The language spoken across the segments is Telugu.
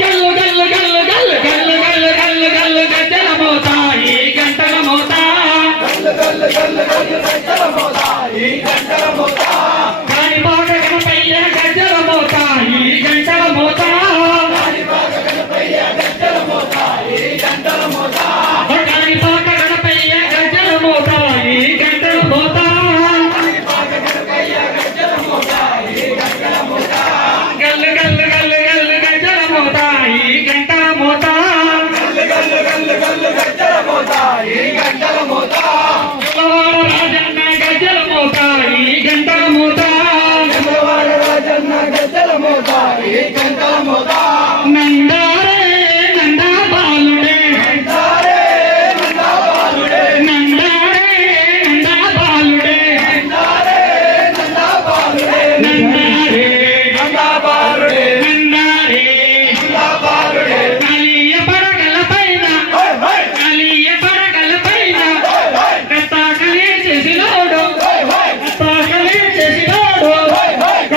గల్ల గల్ల గల్ల గల్ల గల్ల మోతా ఈ గంటల మోతా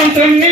Mentre